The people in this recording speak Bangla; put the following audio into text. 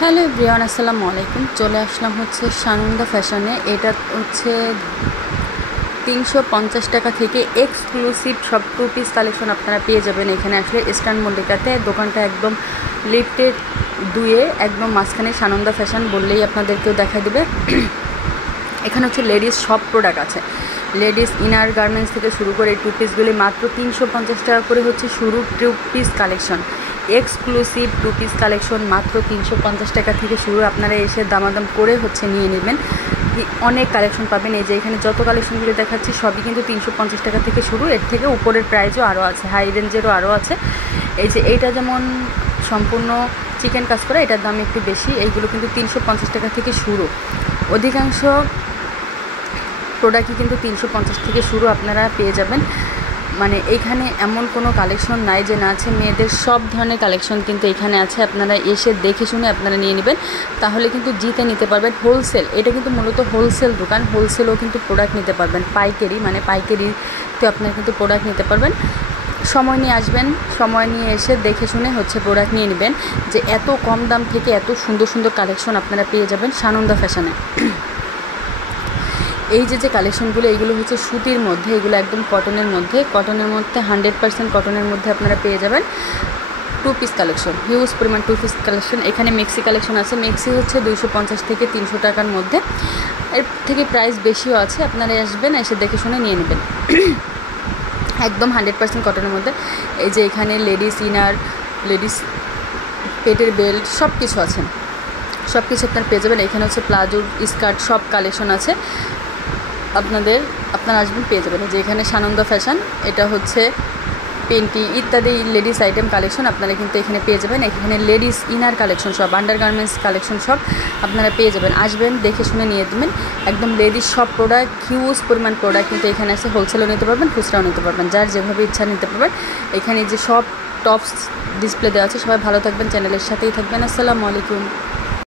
হ্যালো এভরিওয়ান, আসসালামু আলাইকুম। চলে আসলাম হচ্ছে সানন্দা ফ্যাশনে। এটা হচ্ছে 350 টাকা থেকে এক্সক্লুসিভ সব টু পিস কালেকশন আপনারা পেয়ে যাবেন এখানে আসলে ইস্টার্ন মল্লিকাতে। দোকানটা একদম লিফটের দুয়ে একদম মাঝখানে সানন্দা ফ্যাশন বললেই আপনাদেরকেও দেখা দেবে। এখানে হচ্ছে লেডিস সব প্রোডাক্ট আছে, লেডিস ইনার গার্মেন্টস থেকে শুরু করে টু পিসগুলি মাত্র 350 টাকা করে হচ্ছে শুরু two piece collection. Exclusive two piece collection মাত্র 350 টাকা থেকে শুরু। আপনারা এসে দামাদাম করে হচ্ছে নিয়ে নেবেন, অনেক কালেকশন পাবেন। এই যে এখানে যত কালেকশনগুলি দেখাচ্ছি সবই কিন্তু 350 টাকা থেকে শুরু। এর থেকে উপরের প্রাইসও আরও আছে, হাই রেঞ্জেরও আরও আছে। এই যে এইটা যেমন সম্পূর্ণ চিকেন কাজ করা, এটার দাম একটু বেশি। এইগুলো কিন্তু 350 টাকা থেকে শুরু। অধিকাংশ প্রোডাক্টই কিন্তু 350 থেকে শুরু আপনারা পেয়ে যাবেন। মানে এইখানে এমন কোনো কালেকশন নাই যে না আছে, মেয়েদের সব ধরনের কালেকশন কিন্তু এখানে আছে। আপনারা এসে দেখে শুনে আপনারা নিয়ে নেবেন, তাহলে কিন্তু জিতে নিতে পারবেন। হোলসেল, এটা কিন্তু মূলত হোলসেল দোকান, হোলসেলও কিন্তু প্রোডাক্ট নিতে পারবেন। পাইকারি মানে পাইকারিতে আপনারা কিন্তু প্রোডাক্ট নিতে পারবেন। সময় নিয়ে আসবেন, সময় নিয়ে এসে দেখে শুনে হচ্ছে প্রোডাক্ট নিয়ে নেবেন, যে এত কম দাম থেকে এত সুন্দর সুন্দর কালেকশন আপনারা পেয়ে যাবেন সানন্দা ফ্যাশনে। এই যে কালেকশনগুলো, এইগুলো হচ্ছে সুতির মধ্যে, এগুলো একদম কটনের মধ্যে 100% কটনের মধ্যে আপনারা পেয়ে যাবেন টু পিস কালেকশন। হিউজ পরিমাণ টু পিস কালেকশন। এখানে মেক্সি কালেকশন আছে, মেক্সি হচ্ছে 250 থেকে 300 টাকার মধ্যে, এর থেকে প্রাইস বেশিও আছে। আপনারা আসবেন, এসে দেখে শুনে নিয়ে নেবেন। একদম 100% কটনের মধ্যে। এই যে এখানে লেডিস ইনার, লেডিস পেটের বেল্ট সব কিছু আছে, সব কিছু আপনারা পেয়ে যাবেন। এখানে হচ্ছে প্লাজো, স্কার্ট সব কালেকশন আছে। আপনারা আসবেন, পেয়ে যাবেন। যে এখানে সানন্দা ফ্যাশন, এটা হচ্ছে পেন্টি ইত্যাদি লেডিস আইটেম কালেকশন আপনারা কিন্তু এখানে পেয়ে যাবেন। এখানে লেডিস ইনার কালেকশন সব, আন্ডার গার্মেন্টস কালেকশন সব আপনারা পেয়ে যাবেন। আসবেন, দেখে শুনে নিয়ে দেবেন। একদম লেডিস সব প্রোডাক্ট, হিউজ পরিমাণ প্রোডাক্ট কিন্তু এখানে আছে। হোলসেলও নিতে পারবেন, খুচরাও নিতে পারবেন, যার যেভাবে ইচ্ছা নিতে পারবেন। এখানে যে সব টপস ডিসপ্লে দেওয়া আছে। সবাই ভালো থাকবেন, চ্যানেলের সাথেই থাকবেন। আসসালামু আলাইকুম।